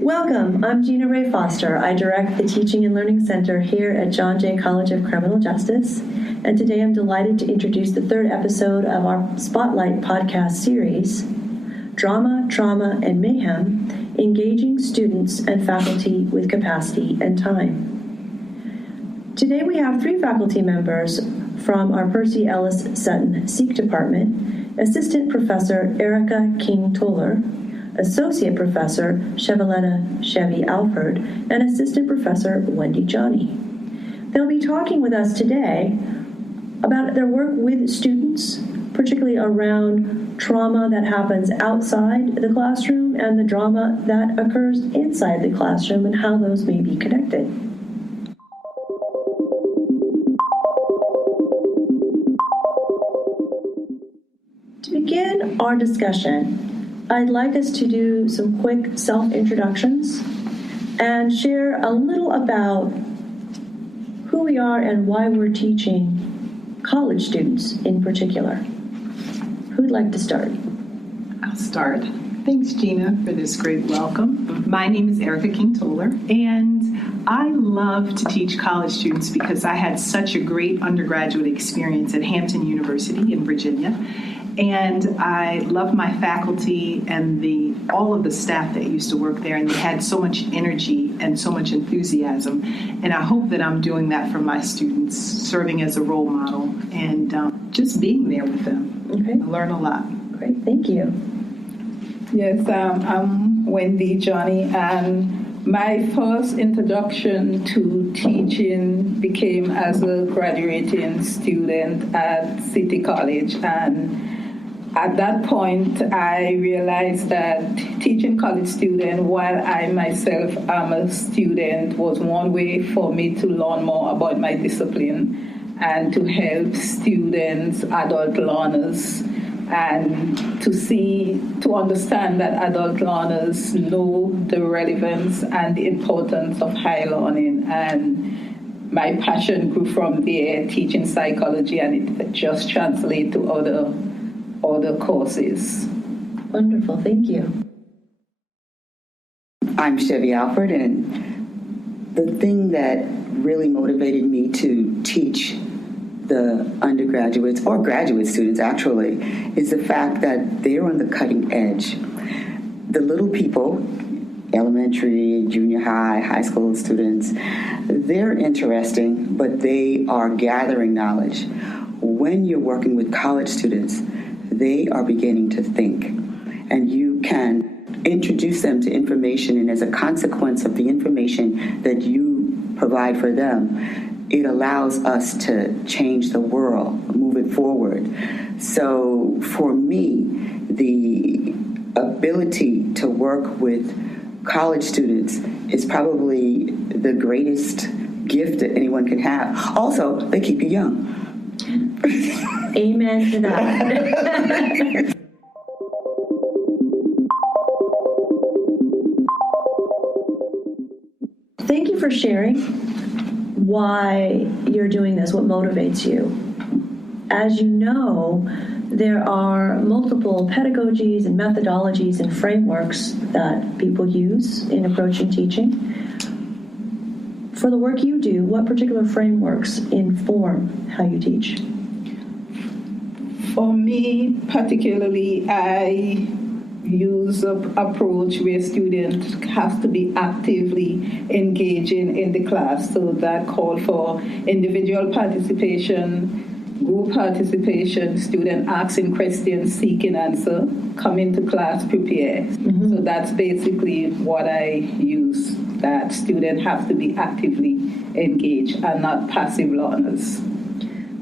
Welcome, I'm Gina Ray Foster. I direct the Teaching and Learning Center here at John Jay College of Criminal Justice, and today I'm delighted to introduce the third episode of our Spotlight podcast series, Drama, Trauma, and Mayhem, Engaging Students and Faculty with Capacity and Time. Today we have three faculty members from our Percy, Ellis, Sutton Sikh Department, Assistant Professor Erica King-Toler, Associate Professor Schevaletta Alford, and Assistant Professor Wendy Johnny. They'll be talking with us today about their work with students, particularly around trauma that happens outside the classroom and the drama that occurs inside the classroom and how those may be connected. To begin our discussion, I'd like us to do some quick self-introductions and share a little about who we are and why we're teaching college students in particular. Who'd like to start? I'll start. Thanks, Gina, for this great welcome. My name is Erica King-Toler, and I love to teach college students because I had such a great undergraduate experience at Hampton University in Virginia. And I love my faculty and all of the staff that used to work there, and they had so much energy and so much enthusiasm. And I hope that I'm doing that for my students, serving as a role model and just being there with them. Okay. I learn a lot. Great, thank you. Yes, I'm Wendy Johnny, and my first introduction to teaching became as a graduating student at City College, and at that point, I realized that teaching college students, while I myself am a student, was one way for me to learn more about my discipline and to help students, adult learners, and to understand that adult learners know the relevance and the importance of higher learning. And my passion grew from there, teaching psychology, and it just translated to other courses. Wonderful, thank you. I'm Chevy Alford, and the thing that really motivated me to teach the undergraduates, or graduate students actually, is the fact that they're on the cutting edge. The little people, elementary, junior high, high school students, they're interesting, but they are gathering knowledge. When you're working with college students, they are beginning to think, and you can introduce them to information, and as a consequence of the information that you provide for them, it allows us to change the world, move it forward. So for me, the ability to work with college students is probably the greatest gift that anyone can have. Also, they keep you young. Amen to that. Thank you for sharing why you're doing this, what motivates you. As you know, there are multiple pedagogies and methodologies and frameworks that people use in approaching teaching. For the work you do, what particular frameworks inform how you teach? For me, particularly, I use an approach where students have to be actively engaging in the class. So that call for individual participation, group participation, student asking questions, seeking answer, come into class prepared. Mm-hmm. So that's basically what I use, that students have to be actively engaged and not passive learners.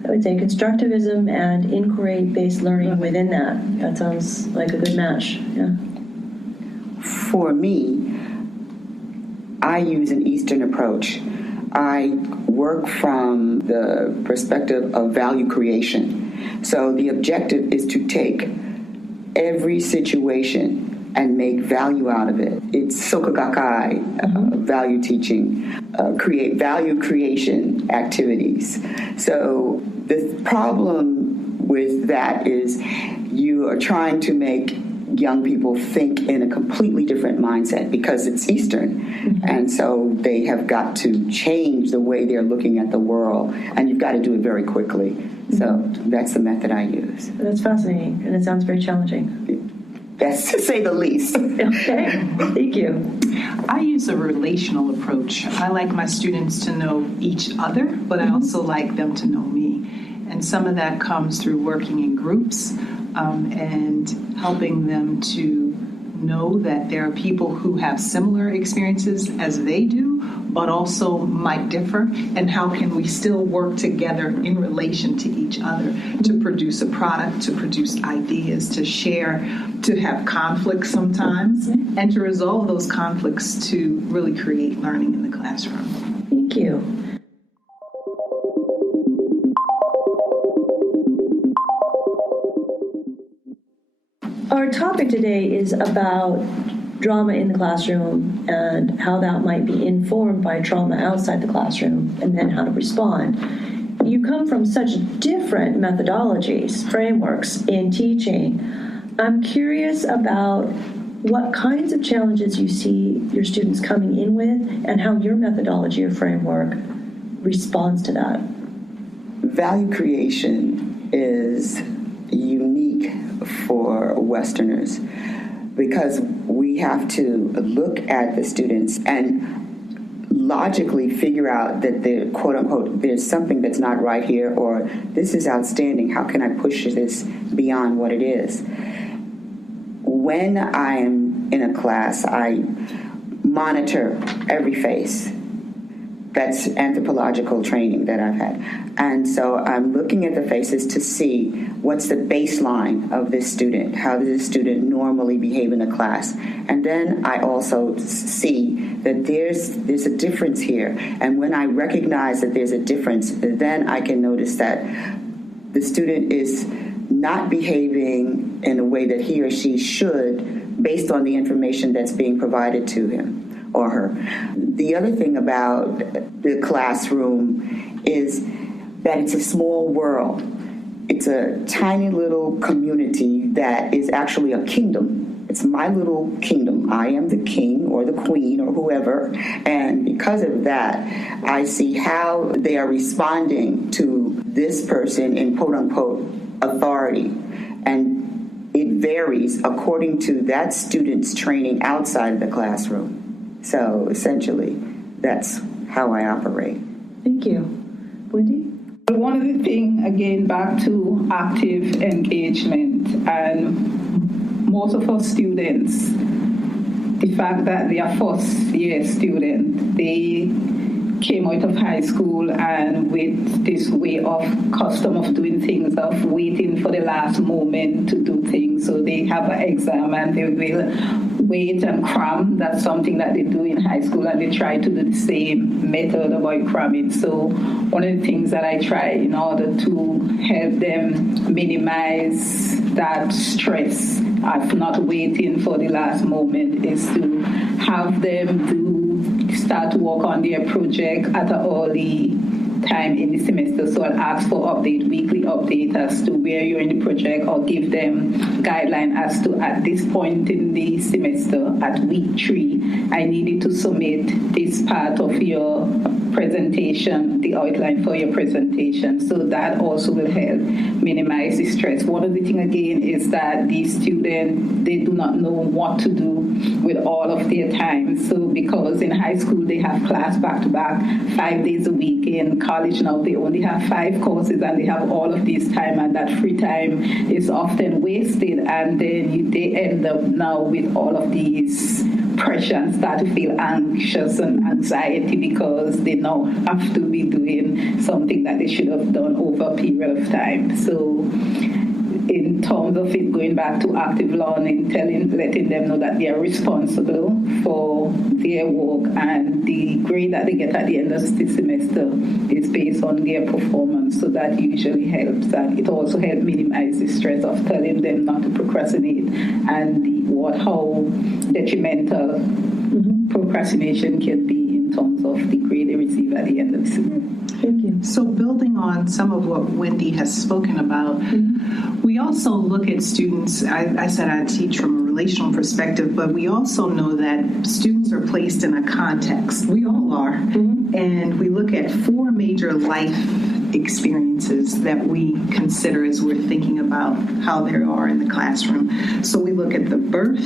I would say constructivism and inquiry-based learning within that. That sounds like a good match. Yeah. For me, I use an Eastern approach. I work from the perspective of value creation. So the objective is to take every situation and make value out of it. It's Soka-Gakkai, value teaching, create value creation activities. So the problem with that is you you are trying to make young people think in a completely different mindset because it's Eastern. Mm-hmm. And so they have got to change the way they're looking at the world, and you've got to do it very quickly. Mm-hmm. So that's the method I use. That's fascinating, and it sounds very challenging. That's to say the least. Okay, thank you. I use a relational approach. I like my students to know each other, but I also like them to know me. And some of that comes through working in groups and helping them to know that there are people who have similar experiences as they do, but also might differ, and how can we still work together in relation to each other to produce a product, to produce ideas, to share, to have conflicts sometimes, and to resolve those conflicts to really create learning in the classroom. Thank you. Our topic today is about drama in the classroom and how that might be informed by trauma outside the classroom, and then how to respond. You come from such different methodologies, frameworks in teaching. I'm curious about what kinds of challenges you see your students coming in with and how your methodology or framework responds to that. Value creation is unique for Westerners because we have to look at the students and logically figure out that they're, quote unquote, there's something that's not right here, or this is outstanding. How can I push this beyond what it is? When I am in a class, I monitor every face. That's anthropological training that I've had. And so I'm looking at the faces to see what's the baseline of this student. How does this student normally behave in a class? And then I also see that there's a difference here. And when I recognize that there's a difference, then I can notice that the student is not behaving in a way that he or she should based on the information that's being provided to him or her. The other thing about the classroom is that it's a small world. It's a tiny little community that is actually a kingdom. It's my little kingdom. I am the king or the queen or whoever. And because of that, I see how they are responding to this person in quote-unquote authority. And it varies according to that student's training outside of the classroom. So essentially, that's how I operate. Thank you. Wendy? One of the things, again, back to active engagement, and most of our students, the fact that they are first-year students, they came out of high school and with this way of custom of doing things, of waiting for the last moment to do things. So they have an exam and they will wait and cram. That's something that they do in high school, and they try to do the same method about cramming. So one of the things that I try in order to help them minimize that stress of not waiting for the last moment is to have them start to work on their project at an early time in the semester. So I'll ask for weekly update as to where you're in the project, or give them guideline as to at this point in the semester, at week 3, I needed to submit this part of your presentation, the outline for your presentation. So that also will help minimize the stress. One of the things again is that these students, they do not know what to do with all of their time. So because in high school they have class back to back 5 days a week, in college now they only have 5 courses and they have all of this time, and that free time is often wasted, and then they end up now with all of these pressure and start to feel anxious and anxiety because they now have to be doing something that they should have done over a period of time. So in terms of it going back to active learning, letting them know that they are responsible for their work, and the grade that they get at the end of the semester is based on their performance. So that usually helps, and it also helps minimize the stress of telling them not to procrastinate, and how detrimental procrastination can be in terms of the grade they receive at the end of the semester. Thank you. So building on some of what Wendy has spoken about, we also look at students, I said I teach from a relational perspective, but we also know that students are placed in a context. We all are. And we look at 4 major life experiences that we consider as we're thinking about how they are in the classroom. So we look at the birth,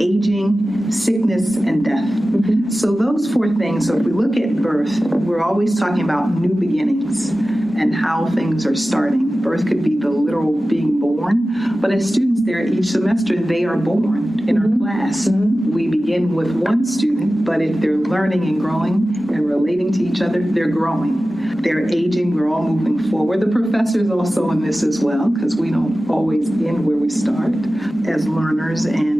aging, sickness, and death. So those 4 things, so if we look at birth, we're always talking about new beginnings and how things are starting. Birth could be the literal being born, but as students there each semester, they are born in our class. We begin with one student, but if they're learning and growing and relating to each other, they're growing. They're aging, we're all moving forward. The professor is also in this as well, because we don't always end where we start as learners and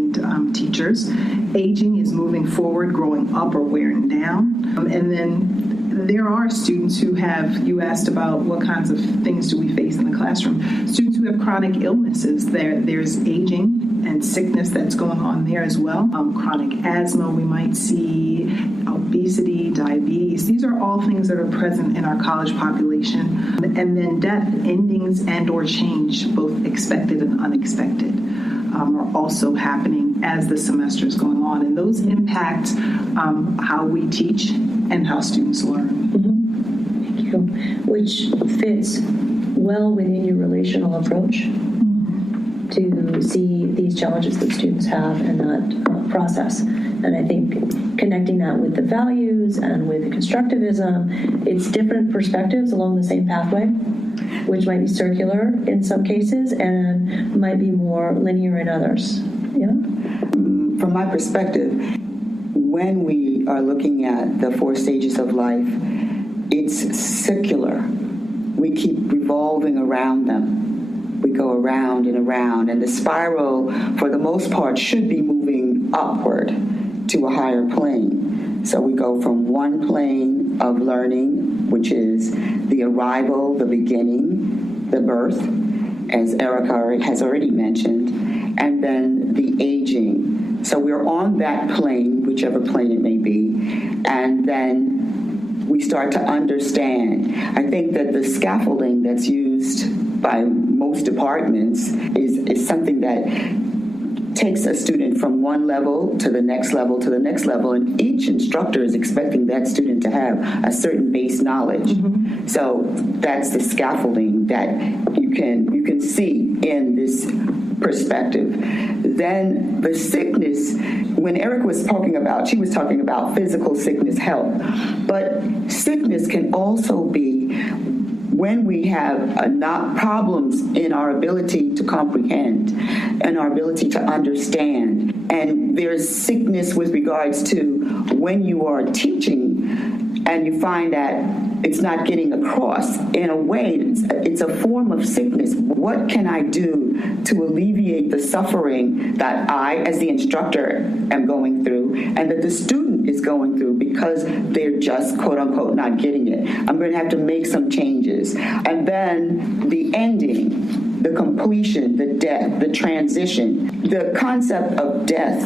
teachers. Aging is moving forward, growing up or wearing down. And then there are students who have, you asked about what kinds of things do we face in the classroom. Students who have chronic illnesses, there's aging and sickness that's going on there as well. Chronic asthma we might see, obesity, diabetes. These are all things that are present in our college population. And then death, endings and or change, both expected and unexpected, are also happening as the semester is going on. And those impact how we teach and how students learn. Thank you. Which fits well within your relational approach to see these challenges that students have and that process. And I think connecting that with the values and with constructivism, it's different perspectives along the same pathway, which might be circular in some cases and might be more linear in others. Yeah? From my perspective, when we are looking at the 4 stages of life, it's circular. We keep revolving around them. We go around and around, and the spiral, for the most part, should be moving upward to a higher plane. So we go from one plane of learning, which is the arrival, the beginning, the birth, as Erica has already mentioned, and then the aging. So we're on that plane, whichever plane it may be, and then we start to understand. I think that the scaffolding that's used by most departments is something that takes a student from one level to the next level to the next level, and each instructor is expecting that student to have a certain base knowledge. So that's the scaffolding that you can see in this perspective. Then the sickness, when Erica was talking about, she was talking about physical sickness, health, but sickness can also be when we have not problems in our ability to comprehend and our ability to understand. And there's sickness with regards to when you are teaching and you find that it's not getting across. In a way, it's a form of sickness. What can I do to alleviate the suffering that I, as the instructor, am going through and that the student is going through because they're just, quote unquote, not getting it? I'm going to have to make some changes. And then the ending, the completion, the death, the transition. The concept of death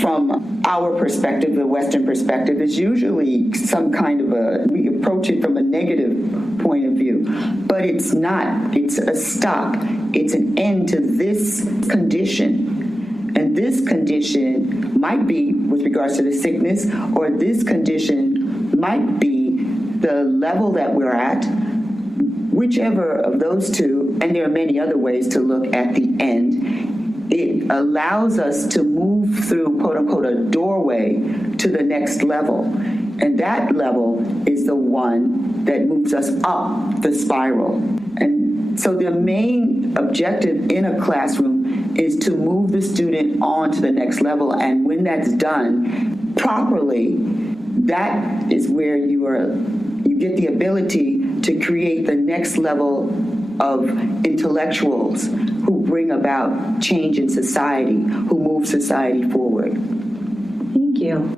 from our perspective, the Western perspective, is usually some kind of we approach it from a negative point of view, but it's not. It's a stop. It's an end to this condition. And this condition might be with regards to the sickness, or this condition might be the level that we're at, whichever of those two, and there are many other ways to look at the end. It allows us to move through, quote unquote, a doorway to the next level. And that level is the one that moves us up the spiral. And so the main objective in a classroom is to move the student on to the next level. And when that's done properly, that is where you get the ability to create the next level of intellectuals who bring about change in society, who move society forward. Thank you.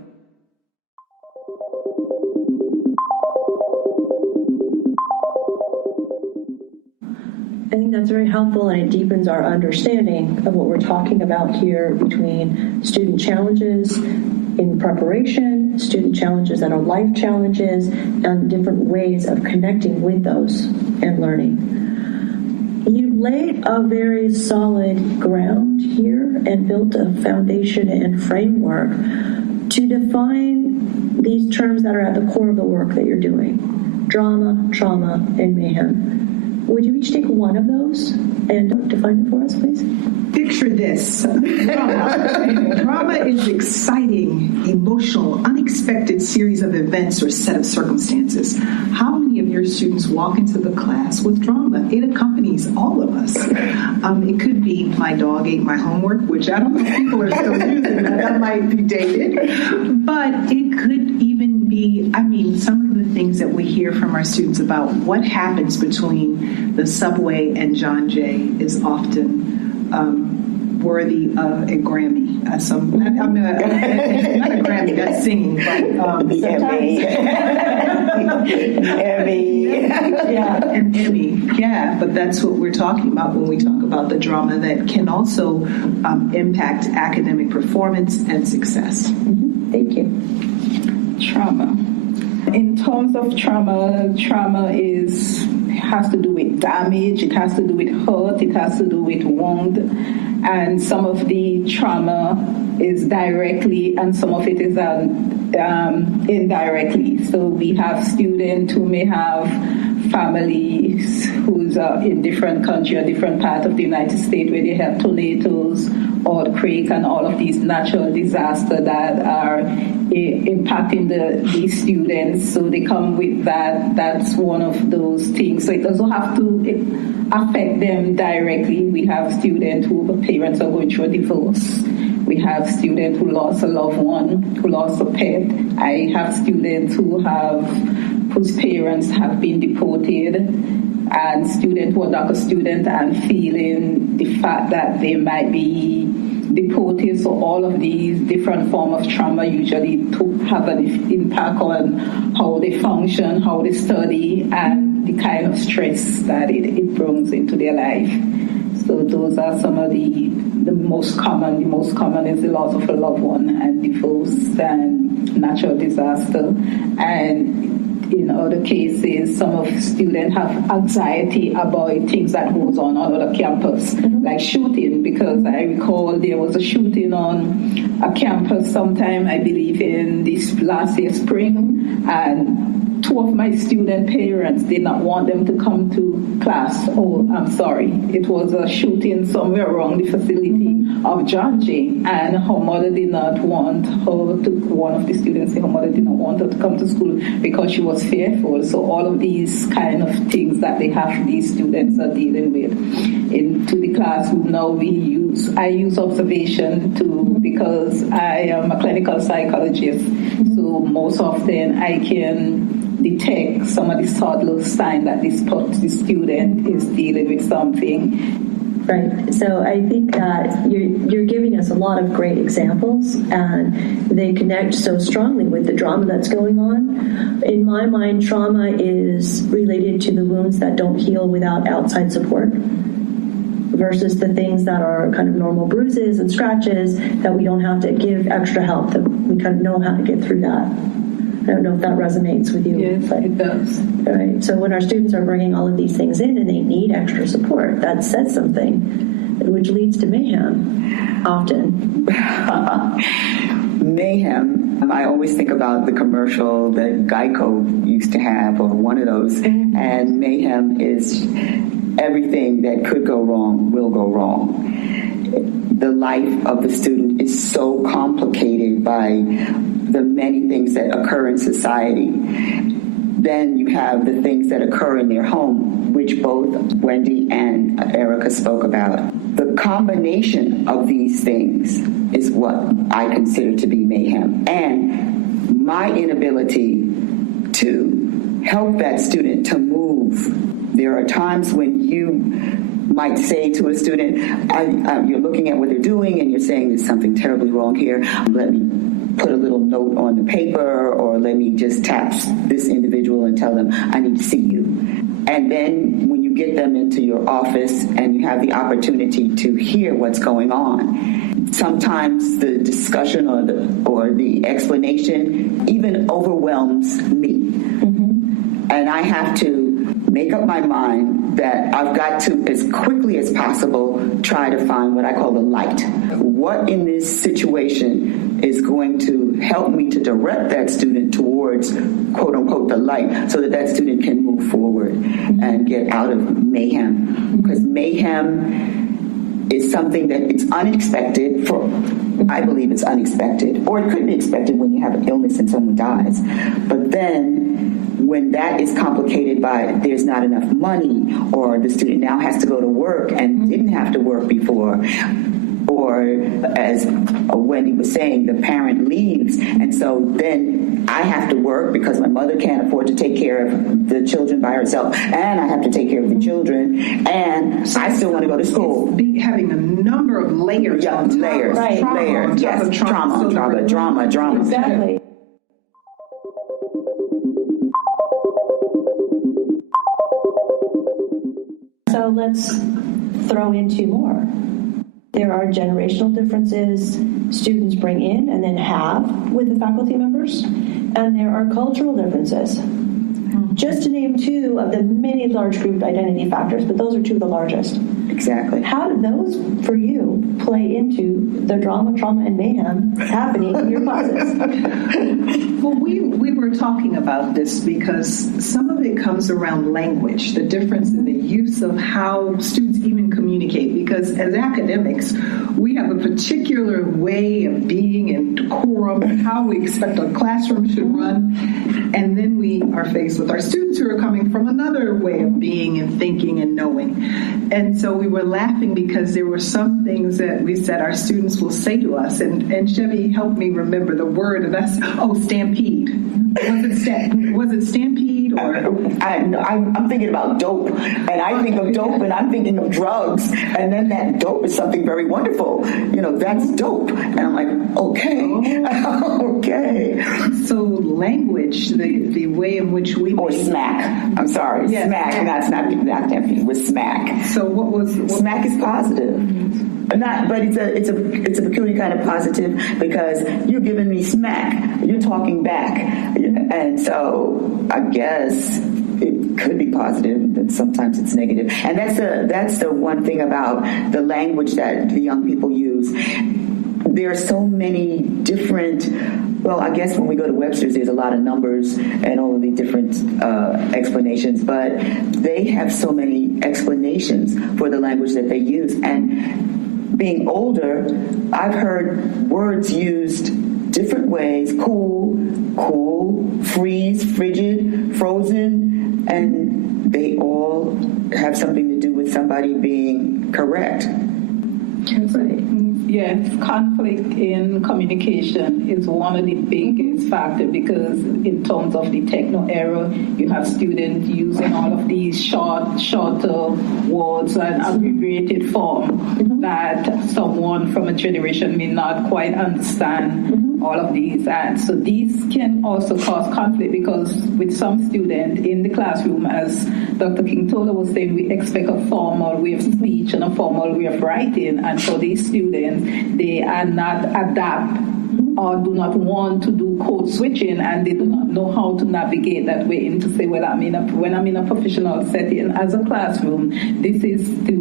I think that's very helpful, and it deepens our understanding of what we're talking about here between student challenges in preparation with student challenges that are life challenges and different ways of connecting with those and learning. You laid a very solid ground here and built a foundation and framework to define these terms that are at the core of the work that you're doing: drama, trauma, and mayhem. Would you each take one of those and define it for us, please? Picture this. Drama. Drama is exciting, emotional, unexpected series of events or set of circumstances. How many of your students walk into the class with drama? It accompanies all of us. It could be my dog ate my homework, which I don't know if people are still using that. That might be dated. But it could even be, some of the things that we hear from our students about what happens between the subway and John Jay is often worthy of a Grammy. Not a Grammy, that's singing, but Emmy. Yeah, an Emmy. Yeah, but that's what we're talking about when we talk about the drama that can also impact academic performance and success. Mm-hmm. Thank you. Trauma. In terms of trauma has to do with damage, it has to do with hurt, it has to do with wound, and some of the trauma is directly and some of it is indirectly. So we have students who may have families who's in different country or different part of the United States where they have tornadoes, earthquake, and all of these natural disasters that are impacting these students. So they come with that. That's one of those things. So it doesn't have to affect them directly. We have students whose parents are going through a divorce. We have students who lost a loved one, who lost a pet. I have students whose parents have been deported, and students who are not a student and feeling the fact that they might be deported. So all of these different forms of trauma usually have an impact on how they function, how they study, and the kind of stress that it brings into their life. So those are some of the most common. The most common is the loss of a loved one and divorce and natural disaster. And in other cases, some of students have anxiety about things that goes on other campus, like shooting, because I recall there was a shooting on a campus sometime, I believe in this last year spring, and two of my student parents did not want them to come to class. Oh, I'm sorry. It was a shooting somewhere around the facility of John Jay, and her mother did not want her to, one of the students said her mother did not want her to come to school because she was fearful. So all of these kind of things that these students are dealing with. Into the classroom now I use observation too, because I am a clinical psychologist. So most often I can detect some of the subtle signs that this student is dealing with something. Right. So I think that you're giving us a lot of great examples, and they connect so strongly with the drama that's going on. In my mind, trauma is related to the wounds that don't heal without outside support, versus the things that are kind of normal bruises and scratches that we don't have to give extra help, that we kind of know how to get through that. I don't know if that resonates with you. Yes, but it does. Right. So when our students are bringing all of these things in and they need extra support, that says something, which leads to mayhem often. Mayhem. I always think about the commercial that Geico used to have, or one of those, and mayhem is everything that could go wrong will go wrong. The life of the student is so complicated by the many things that occur in society. Then you have the things that occur in their home, which both Wendy and Erica spoke about. The combination of these things is what I consider to be mayhem. And my inability to help that student to move. There are times when you might say to a student, you're looking at what they're doing and you're saying there's something terribly wrong here. Let me put a little note on the paper, or let me just tap this individual and tell them, I need to see you. And then when you get them into your office and you have the opportunity to hear what's going on, sometimes the discussion or the explanation even overwhelms me. And I have to make up my mind that I've got to, as quickly as possible, try to find what I call the light. What in this situation is going to help me to direct that student towards, quote unquote, the light, so that that student can move forward and get out of mayhem. Because mayhem is something that it's unexpected I believe it's unexpected, or it could be expected when you have an illness and someone dies. But then when that is complicated by there's not enough money, or the student now has to go to work and didn't have to work before, or as Wendy was saying, the parent leaves, and so then I have to work because my mother can't afford to take care of the children by herself, and I have to take care of the children, and I still want to go to school. Having a number of layers. Yeah, layers. Right. Layers. Yes. Drama. Exactly. So let's throw in two more. There are generational differences students bring in and then have with the faculty members, and there are cultural differences. Just to name two of the many large group identity factors, but those are two of the largest. Exactly. How did those, for you, play into the drama, trauma, and mayhem happening in your classes? Well, we were talking about this because some of it comes around language, the difference in the use of how students even communicate. Because as academics, we have a particular way of being and decorum, how we expect a classroom should run, and then we are faced with our students who are coming from another way of being and thinking and knowing. And so we were laughing because there were some things that we said our students will say to us, and Chevy helped me remember the word, and that's, stampede. Was it stampede? Or I'm thinking about dope, and I think of dope, and I'm thinking of drugs, and then that dope is something very wonderful. That's dope, and I'm like, okay. So language, the way in which we smack. I'm sorry, yes. Smack. That's not stampede. With smack. So what smack is positive. But it's a peculiar kind of positive because you're giving me smack. You're talking back, and so I guess it could be positive, but sometimes it's negative. And that's the one thing about the language that the young people use. There are so many different. Well, I guess when we go to Webster's, there's a lot of numbers and all of the different explanations, but they have so many explanations for the language that they use. And being older, I've heard words used different ways: cool, freeze, frigid, frozen, and they all have something to do with somebody being correct. Yes, conflict in communication is one of the biggest factors because in terms of the techno era, you have students using all of these shorter words and abbreviated form that someone from a generation may not quite understand. All of these, and so these can also cause conflict because with some students in the classroom, as Dr. King-Toler was saying, we expect a formal way of speech and a formal way of writing, and for these students, they are not adapt or do not want to do code switching, and they do not know how to navigate that way into say, well, when I'm in a professional setting as a classroom, this is the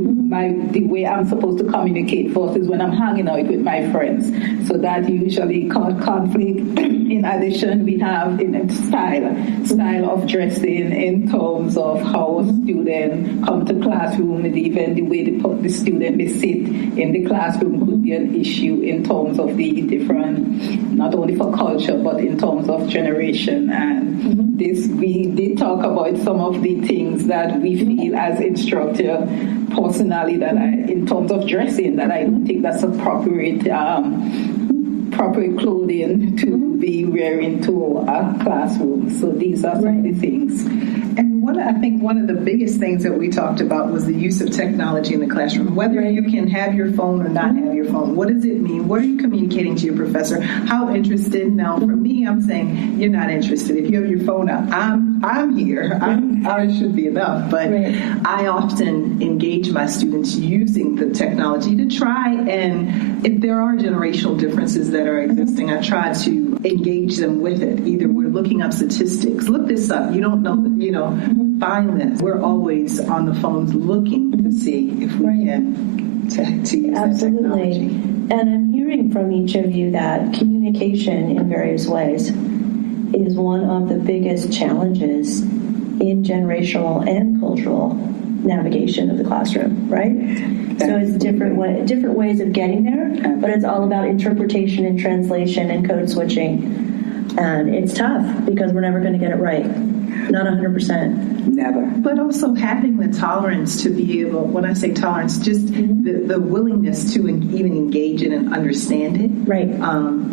way I'm supposed to communicate versus when I'm hanging out with my friends. So that usually causes conflict. In addition, we have in style of dressing in terms of how a student come to classroom, and even the way the student may sit in the classroom could be an issue in terms of the different, not only for culture, but in terms of generation. And this, we did talk about some of the things that we feel as instructor personally that in terms of dressing, that I don't think that's appropriate clothing to be wearing to a classroom. So these are some of the things. And I think one of the biggest things that we talked about was the use of technology in the classroom. Whether you can have your phone or not have your phone, what does it mean? What are you communicating to your professor? How interested? Now, for me, I'm saying you're not interested. If you have your phone out, I'm I'm here. I should be enough. But I often engage my students using the technology to try, and if there are generational differences that are existing, I try to engage them with it. Either we're looking up statistics, look this up. You don't know, find this. We're always on the phones looking to see if we can to use that technology. And I'm hearing from each of you that communication in various ways is one of the biggest challenges in generational and cultural navigation of the classroom, right? So it's different ways of getting there, but it's all about interpretation and translation and code switching. And it's tough because we're never going to get it right. Not 100%. Never. But also having the tolerance to be able, when I say tolerance, just the willingness to even engage it and understand it. Right.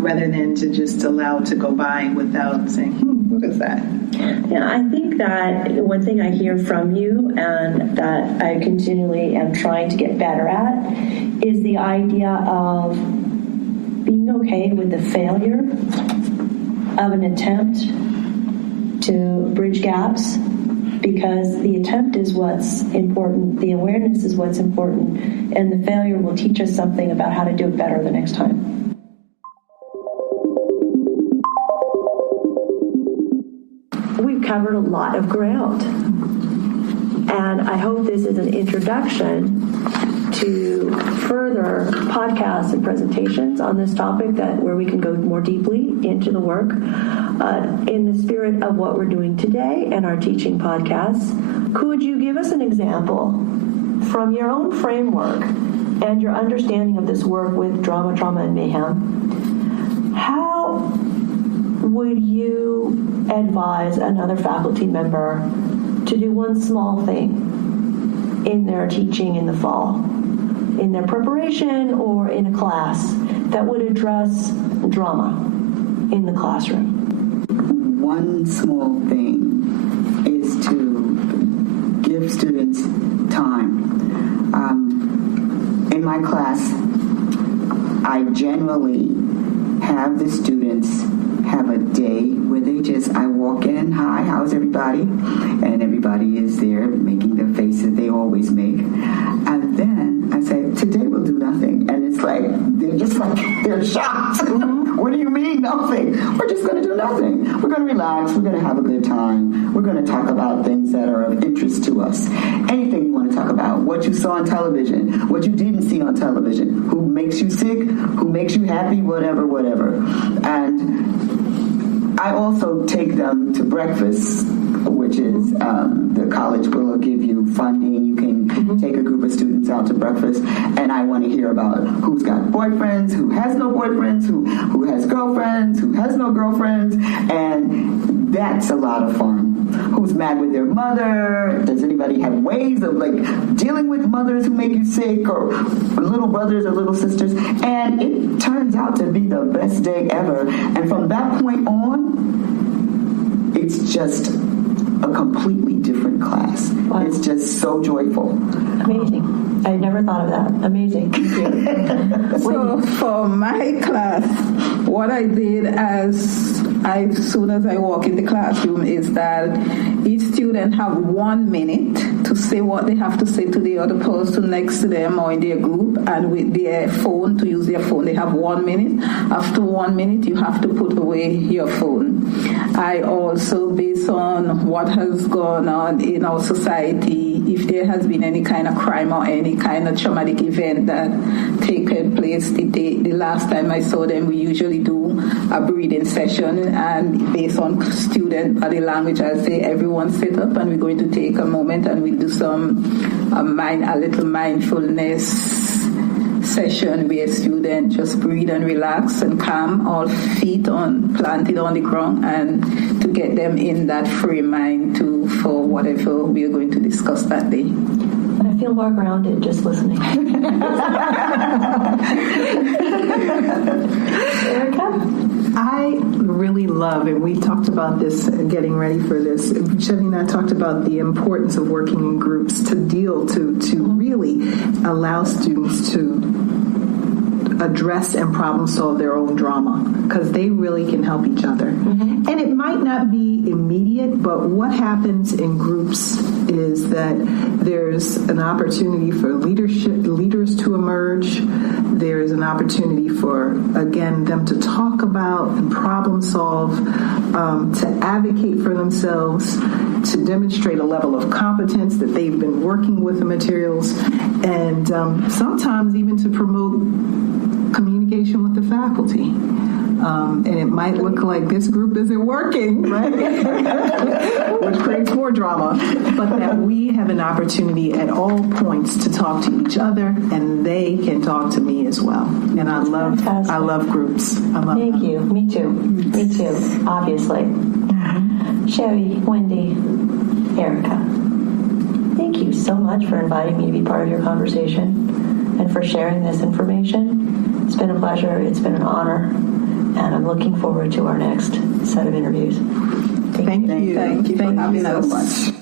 Rather than to just allow it to go by without saying, what is that? Yeah, I think that one thing I hear from you and that I continually am trying to get better at is the idea of being okay with the failure of an attempt to bridge gaps, because the attempt is what's important, the awareness is what's important, and the failure will teach us something about how to do it better the next time. We've covered a lot of ground, and I hope this is an introduction to further podcasts and presentations on this topic where we can go more deeply into the work. In the spirit of what we're doing today and our teaching podcasts, could you give us an example from your own framework and your understanding of this work with drama, trauma, and mayhem? How would you advise another faculty member to do one small thing in their teaching in the fall, in their preparation or in a class that would address drama in the classroom? One small thing is to give students time. In my class, I generally have the students have a day where I walk in, hi, how's everybody? And everybody is there making the faces they always make. And then I say, today we'll do nothing. And it's like, they're shocked. What do you mean, nothing? We're just going to do nothing. We're going to relax. We're going to have a good time. We're going to talk about things that are of interest to us. Anything you want to talk about. What you saw on television. What you didn't see on television. Who makes you sick. Who makes you happy. Whatever. And I also take them to breakfast, which is the college will give you funding. You can take a group of students out to breakfast, and I want to hear about who's got boyfriends, who has no boyfriends, who has girlfriends, who has no girlfriends, and that's a lot of fun. Who's mad with their mother? Does anybody have ways of dealing with mothers who make you sick, or little brothers or little sisters? And it turns out to be the best day ever. And from that point on, it's just a completely different class. Wow. It's just so joyful. Amazing. I never thought of that. Amazing. Thank you. So for my class, what I did as soon as I walk in the classroom is that each student have 1 minute to say what they have to say to the other person next to them or in their group, and with their phone, to use their phone, they have 1 minute. After 1 minute, you have to put away your phone. I also, based on what has gone on in our society, if there has been any kind of crime or any kind of traumatic event that taken place, the last time I saw them, we usually do a breathing session, and based on student body language, I'll say everyone sit up and we're going to take a moment and we'll do a little mindfulness session where students just breathe and relax and calm, all feet planted on the ground, and to get them in that free mind for whatever we are going to discuss that day. I feel more grounded just listening. Erica? I really love, and we talked about this getting ready for this, Chevy and I talked about the importance of working in groups to really allow students to address and problem solve their own drama, because they really can help each other. Mm-hmm. And it might not be immediate, but what happens in groups is that there's an opportunity for leaders to emerge. There's an opportunity for, again, them to talk about and problem solve, to advocate for themselves, to demonstrate a level of competence that they've been working with the materials, and sometimes even to promote communication with the faculty. And it might look like this group isn't working, right? Which creates more drama. But that we have an opportunity at all points to talk to each other, and they can talk to me as well. And I love groups. Thank you. Me too. Me too. Obviously. Chevy, Wendy, Erica, thank you so much for inviting me to be part of your conversation and for sharing this information. It's been a pleasure. It's been an honor. And I'm looking forward to our next set of interviews. Thank you. Thank you for having us.